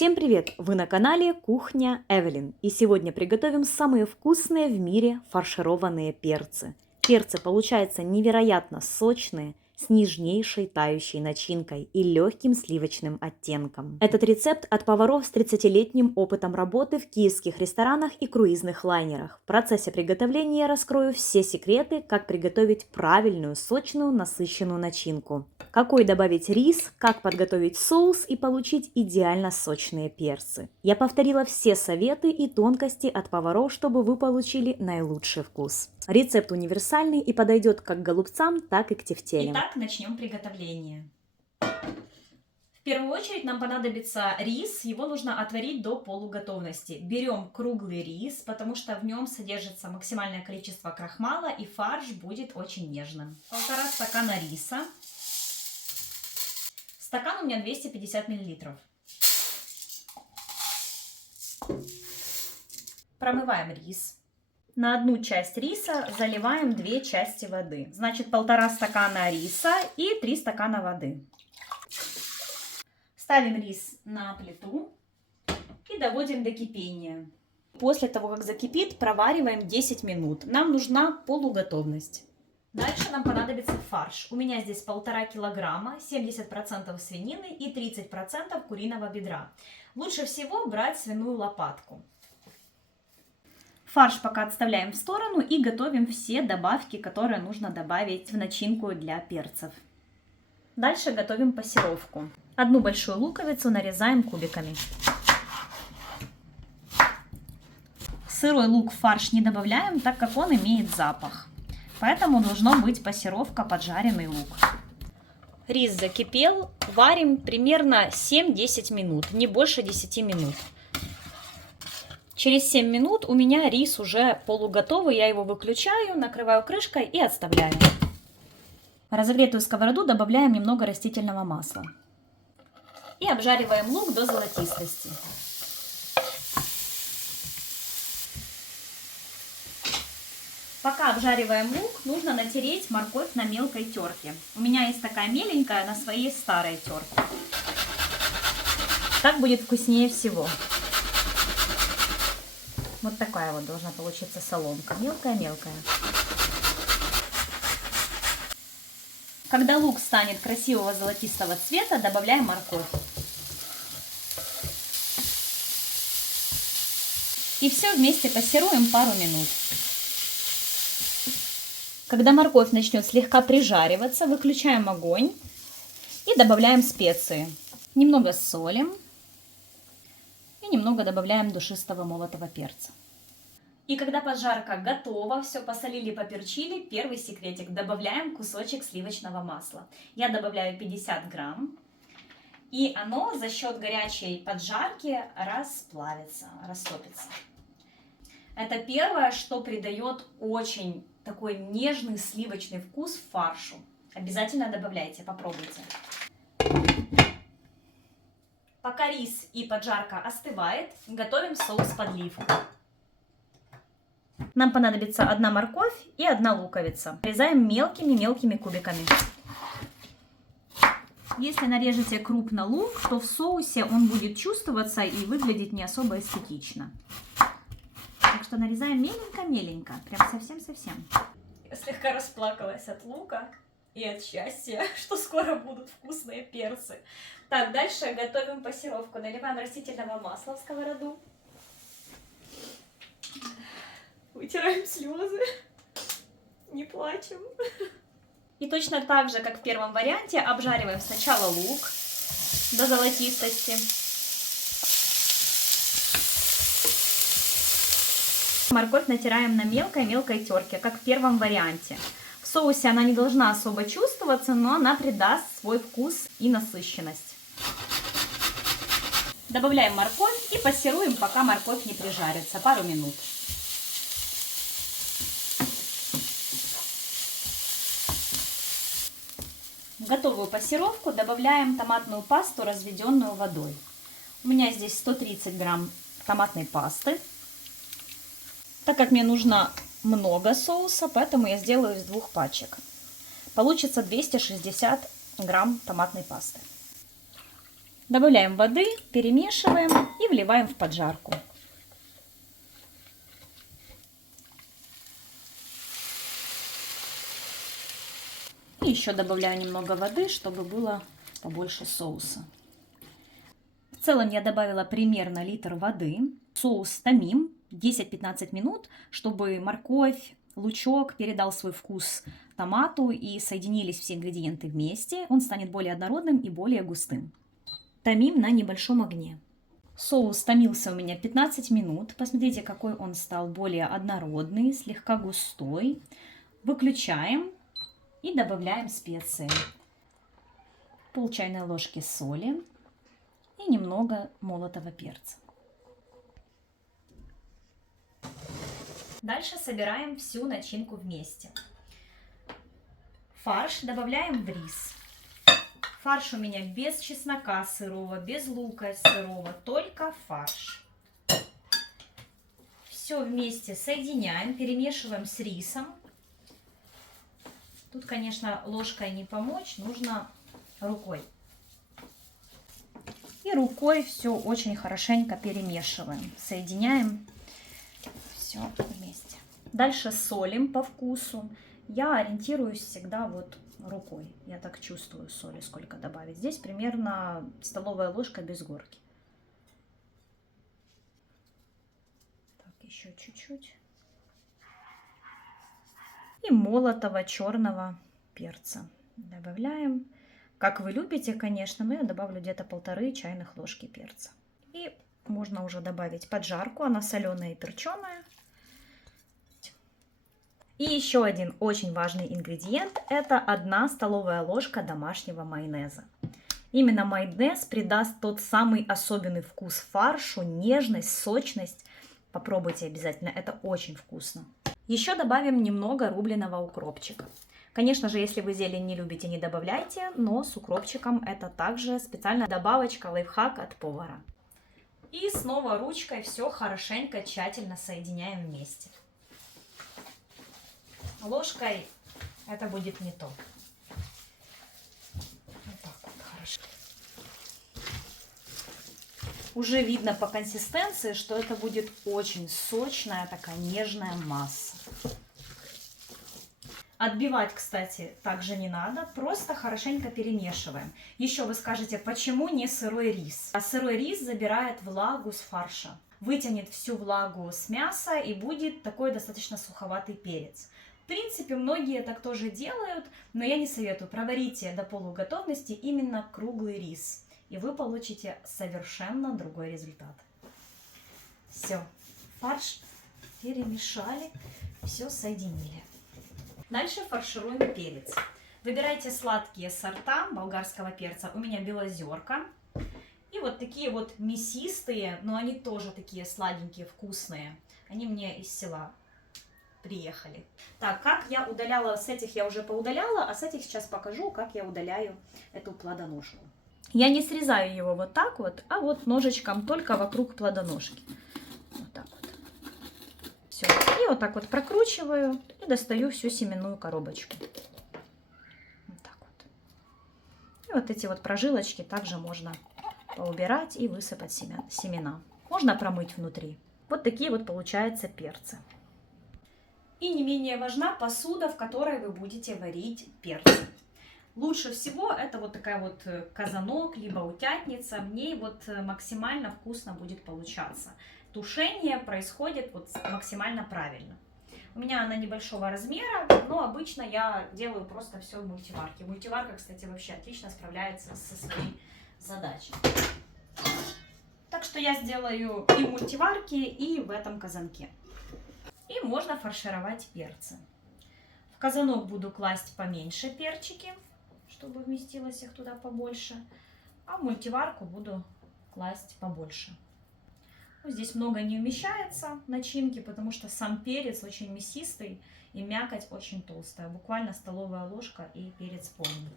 Всем привет! Вы на канале Кухня Эвелин. И сегодня приготовим самые вкусные в мире фаршированные перцы. Перцы получаются невероятно сочные, с нежнейшей тающей начинкой и легким сливочным оттенком. Этот рецепт от поваров с 30-летним опытом работы в киевских ресторанах и круизных лайнерах. В процессе приготовления я раскрою все секреты, как приготовить правильную, сочную, насыщенную начинку. Какой добавить рис, как подготовить соус и получить идеально сочные перцы. Я повторила все советы и тонкости от поваров, чтобы вы получили наилучший вкус. Рецепт универсальный и подойдет как голубцам, так и к тефтелям. Итак, начнем приготовление. В первую очередь нам понадобится рис, его нужно отварить до полуготовности. Берем круглый рис, потому что в нем содержится максимальное количество крахмала и фарш будет очень нежным. 1,5 стакана риса. Стакан у меня 250 мл. Промываем рис. На одну часть риса заливаем 2 части воды. Значит, 1,5 стакана риса и 3 стакана воды. Ставим рис на плиту и доводим до кипения. После того, как закипит, провариваем 10 минут. Нам нужна полуготовность. Дальше нам понадобится фарш. У меня здесь 1,5 килограмма, 70% свинины и 30% куриного бедра. Лучше всего брать свиную лопатку. Фарш пока отставляем в сторону и готовим все добавки, которые нужно добавить в начинку для перцев. Дальше готовим пассеровку. Одну большую луковицу нарезаем кубиками. Сырой лук в фарш не добавляем, так как он имеет запах. Поэтому должно быть пассеровка, поджаренный лук. Рис закипел, варим примерно 7-10 минут, не больше 10 минут. Через 7 минут у меня рис уже полуготовый, я его выключаю, накрываю крышкой и отставляю. В разогретую сковороду добавляем немного растительного масла. И обжариваем лук до золотистости. Пока обжариваем лук, нужно натереть морковь на мелкой терке. У меня есть такая меленькая на своей старой терке. Так будет вкуснее всего. Вот такая вот должна получиться соломка. Мелкая-мелкая. Когда лук станет красивого золотистого цвета, добавляем морковь. И все вместе пассеруем пару минут. Когда морковь начнет слегка прижариваться, выключаем огонь и добавляем специи. Немного солим и немного добавляем душистого молотого перца. И когда поджарка готова, все посолили, поперчили, первый секретик. Добавляем кусочек сливочного масла. Я добавляю 50 грамм. И оно за счет горячей поджарки расплавится, растопится. Это первое, что придает очень такой нежный сливочный вкус фаршу. Обязательно добавляйте, попробуйте. Пока рис и поджарка остывает, готовим соус-подливку. Нам понадобится 1 морковь и 1 луковица. Нарезаем мелкими-мелкими кубиками. Если нарежете крупно лук, то в соусе он будет чувствоваться и выглядеть не особо эстетично. Так что нарезаем меленько-меленько, прям совсем-совсем. Я слегка расплакалась от лука и от счастья, что скоро будут вкусные перцы. Так, дальше готовим пассеровку. Наливаем растительного масла в сковороду. Вытираем слезы. Не плачем. И точно так же, как в первом варианте, обжариваем сначала лук до золотистости. Морковь натираем на мелкой-мелкой терке, как в первом варианте. В соусе она не должна особо чувствоваться, но она придаст свой вкус и насыщенность. Добавляем морковь и пассеруем, пока морковь не прижарится, пару минут. В готовую пассеровку добавляем томатную пасту, разведенную водой. У меня здесь 130 грамм томатной пасты. Так как мне нужно много соуса, поэтому я сделаю из 2 пачек. Получится 260 грамм томатной пасты. Добавляем воды, перемешиваем и вливаем в поджарку. И еще добавляю немного воды, чтобы было побольше соуса. В целом я добавила примерно литр воды. Соус томим 10-15 минут, чтобы морковь, лучок передал свой вкус томату и соединились все ингредиенты вместе. Он станет более однородным и более густым. Томим на небольшом огне. Соус томился у меня 15 минут. Посмотрите, какой он стал более однородный, слегка густой. Выключаем и добавляем специи. Пол чайной ложки соли и немного молотого перца. Дальше собираем всю начинку вместе. Фарш добавляем в рис. Фарш у меня без чеснока сырого, без лука сырого, только фарш. Все вместе соединяем, перемешиваем с рисом. Тут, конечно, ложкой не помочь, нужно рукой. И рукой все очень хорошенько перемешиваем, соединяем все вместе. Дальше солим по вкусу. Я ориентируюсь всегда вот рукой. Я так чувствую соли, сколько добавить. Здесь примерно столовая ложка без горки. Так, еще чуть-чуть. И молотого черного перца добавляем. Как вы любите, конечно, но я добавлю где-то 1,5 чайных ложки перца. И можно уже добавить поджарку, она соленая и перченая. И еще один очень важный ингредиент – это 1 столовая ложка домашнего майонеза. Именно майонез придаст тот самый особенный вкус фаршу, нежность, сочность. Попробуйте обязательно, это очень вкусно. Еще добавим немного рубленого укропчика. Конечно же, если вы зелень не любите, не добавляйте, но с укропчиком это также специальная добавочка, лайфхак от повара. И снова ручкой все хорошенько, тщательно соединяем вместе. Ложкой это будет не то. Вот так вот, хорошо. Уже видно по консистенции, что это будет очень сочная, такая нежная масса. Отбивать, кстати, также не надо, просто хорошенько перемешиваем. Еще вы скажете, почему не сырой рис? А сырой рис забирает влагу с фарша, вытянет всю влагу с мяса и будет такой достаточно суховатый перец. В принципе, многие так тоже делают, но я не советую. Проварите до полуготовности именно круглый рис, и вы получите совершенно другой результат. Все, фарш перемешали, все соединили. Дальше фаршируем перец. Выбирайте сладкие сорта болгарского перца. У меня белозерка. И вот такие вот мясистые, но они тоже такие сладенькие, вкусные. Они мне из села приехали. Так, как я удаляла, с этих я уже поудаляла, а с этих сейчас покажу, как я удаляю эту плодоножку. Я не срезаю его вот так вот, а вот ножичком только вокруг плодоножки. Вот так вот. Все. И вот так вот прокручиваю и достаю всю семенную коробочку. Вот так вот. И вот эти вот прожилочки также можно поубирать и высыпать семена. Можно промыть внутри. Вот такие вот получаются перцы. И не менее важна посуда, в которой вы будете варить перцы. Лучше всего это вот такая вот казанок, либо утятница. В ней вот максимально вкусно будет получаться. Тушение происходит вот максимально правильно. У меня она небольшого размера, но обычно я делаю просто все в мультиварке. Мультиварка, кстати, вообще отлично справляется со своей задачей. Так что я сделаю и в мультиварке, и в этом казанке. И можно фаршировать перцы. В казанок буду класть поменьше перчики, чтобы вместилось их туда побольше. А в мультиварку буду класть побольше. Ну, здесь много не умещается начинки, потому что сам перец очень мясистый и мякоть очень толстая. Буквально столовая ложка и перец полный.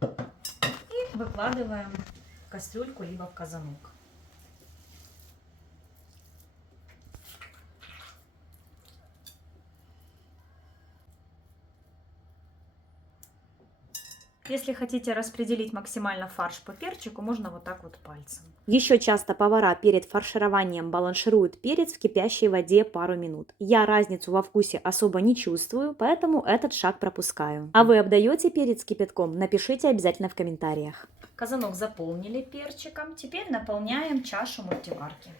И выкладываем в кастрюльку либо в казанок. Если хотите распределить максимально фарш по перчику, можно вот так вот пальцем. Еще часто повара перед фаршированием баланшируют перец в кипящей воде пару минут. Я разницу во вкусе особо не чувствую, поэтому этот шаг пропускаю. А вы обдаете перец кипятком? Напишите обязательно в комментариях. Казанок заполнили перчиком, теперь наполняем чашу мультиварки.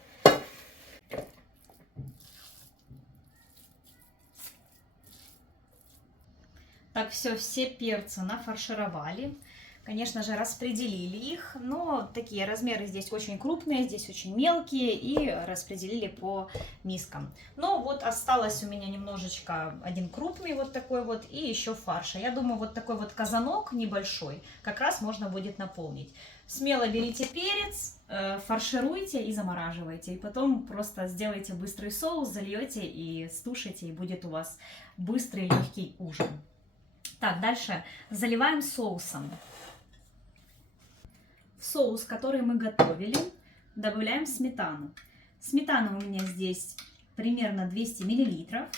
Так, все перцы нафаршировали. Конечно же, распределили их, но такие размеры здесь очень крупные, здесь очень мелкие, и распределили по мискам. Но вот осталось у меня немножечко один крупный вот такой вот, и еще фарша. Я думаю, вот такой вот казанок небольшой как раз можно будет наполнить. Смело берите перец, фаршируйте и замораживайте. И потом просто сделайте быстрый соус, зальете и стушите, и будет у вас быстрый легкий ужин. Так, дальше заливаем соусом. В соус, который мы готовили, добавляем сметану. Сметана у меня здесь примерно 200 мл.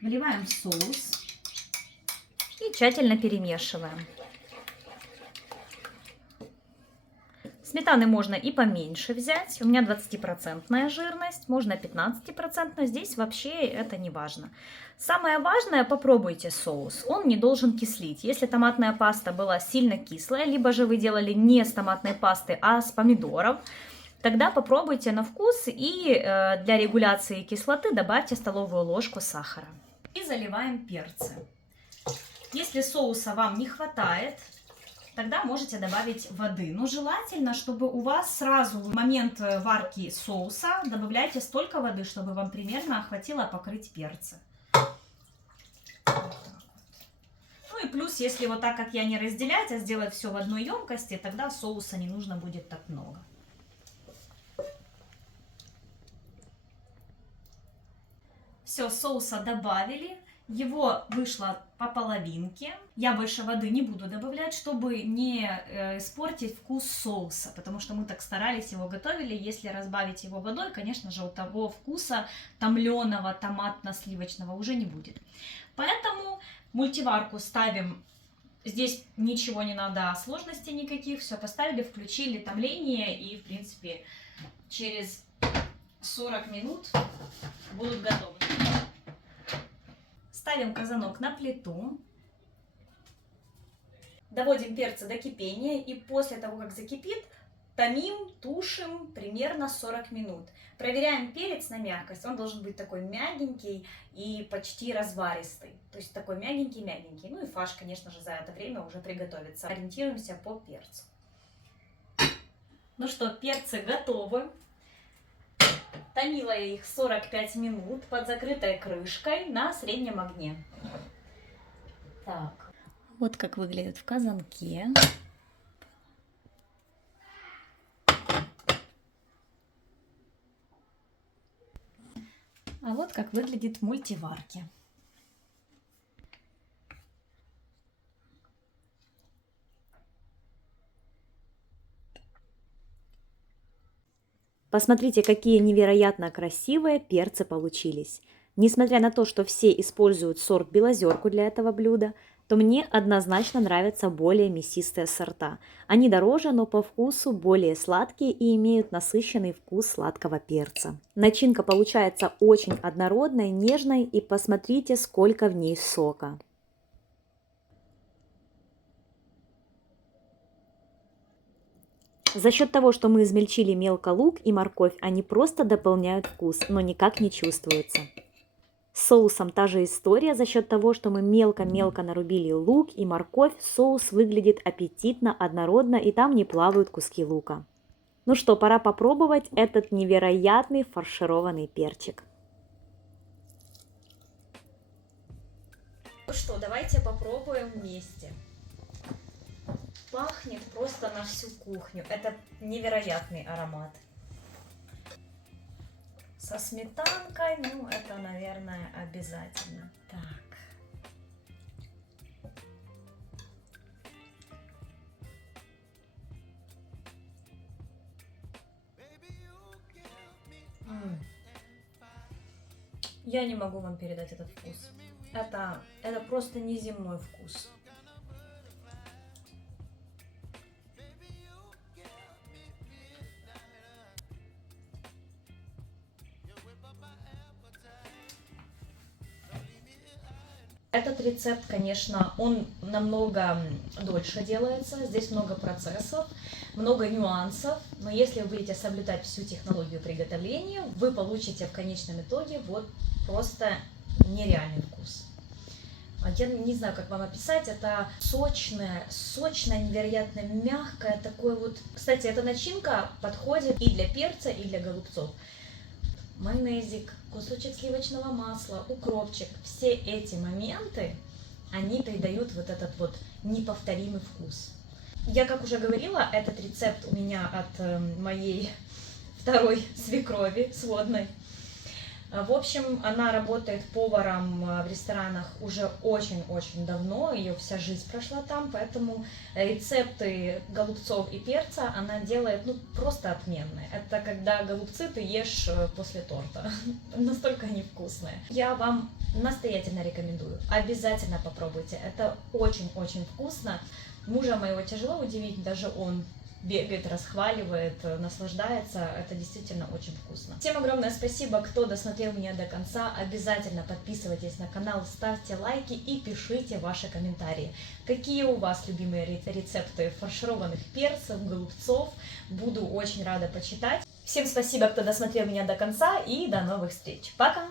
Вливаем в соус и тщательно перемешиваем. Сметаны можно и поменьше взять. У меня 20% жирность, можно 15%. Здесь вообще это не важно. Самое важное, попробуйте соус. Он не должен кислить. Если томатная паста была сильно кислая, либо же вы делали не с томатной пасты, а с помидоров, тогда попробуйте на вкус и для регуляции кислоты добавьте столовую ложку сахара. И заливаем перцы. Если соуса вам не хватает, тогда можете добавить воды. Но желательно, чтобы у вас сразу в момент варки соуса добавляйте столько воды, чтобы вам примерно хватило покрыть перцы. Ну и плюс, если вот так, как я, не разделять, а сделать все в одной емкости, тогда соуса не нужно будет так много. Все, соуса добавили. Его вышло по половинке. Я больше воды не буду добавлять, чтобы не испортить вкус соуса, потому что мы так старались его готовили. Если разбавить его водой, конечно же, у того вкуса томленого, томатно-сливочного уже не будет. Поэтому мультиварку ставим. Здесь ничего не надо, сложностей никаких. Все поставили, включили томление, и, в принципе, через 40 минут будут готовы. Ставим казанок на плиту, доводим перцы до кипения, и после того, как закипит, томим, тушим примерно 40 минут. Проверяем перец на мягкость, он должен быть такой мягенький и почти разваристый, то есть такой мягенький-мягенький. Ну и фарш, конечно же, за это время уже приготовится. Ориентируемся по перцу. Ну что, перцы готовы. Томила я их 45 минут под закрытой крышкой на среднем огне. Так, вот как выглядит в казанке. А вот как выглядит в мультиварке. Посмотрите, какие невероятно красивые перцы получились. Несмотря на то, что все используют сорт белозерку для этого блюда, то мне однозначно нравятся более мясистые сорта. Они дороже, но по вкусу более сладкие и имеют насыщенный вкус сладкого перца. Начинка получается очень однородной, нежной, и посмотрите, сколько в ней сока. За счет того, что мы измельчили мелко лук и морковь, они просто дополняют вкус, но никак не чувствуются. С соусом та же история. За счет того, что мы мелко-мелко нарубили лук и морковь, соус выглядит аппетитно, однородно, и там не плавают куски лука. Ну что, пора попробовать этот невероятный фаршированный перчик. Ну что, давайте попробуем вместе. Пахнет просто на всю кухню. Это невероятный аромат. Со сметанкой, ну, это, наверное, обязательно. Так. Я не могу вам передать этот вкус. Это просто неземной вкус. Этот рецепт, конечно, он намного дольше делается, здесь много процессов, много нюансов, но если вы будете соблюдать всю технологию приготовления, вы получите в конечном итоге вот просто нереальный вкус. Я не знаю, как вам описать, это сочное, невероятно мягкое, такое вот... Кстати, эта начинка подходит и для перца, и для голубцов. Майонезик, кусочек сливочного масла, укропчик, все эти моменты, они придают вот этот вот неповторимый вкус. Я, как уже говорила, этот рецепт у меня от моей второй свекрови сводной. В общем, она работает поваром в ресторанах уже очень-очень давно, ее вся жизнь прошла там, поэтому рецепты голубцов и перца она делает просто отменные. Это когда голубцы ты ешь после торта, настолько они вкусные. Я вам настоятельно рекомендую, обязательно попробуйте, это очень-очень вкусно. Мужа моего тяжело удивить, даже он бегает, расхваливает, наслаждается. Это действительно очень вкусно. Всем огромное спасибо, кто досмотрел меня до конца. Обязательно подписывайтесь на канал, ставьте лайки и пишите ваши комментарии. Какие у вас любимые рецепты фаршированных перцев, голубцов? Буду очень рада почитать. Всем спасибо, кто досмотрел меня до конца, и до новых встреч. Пока!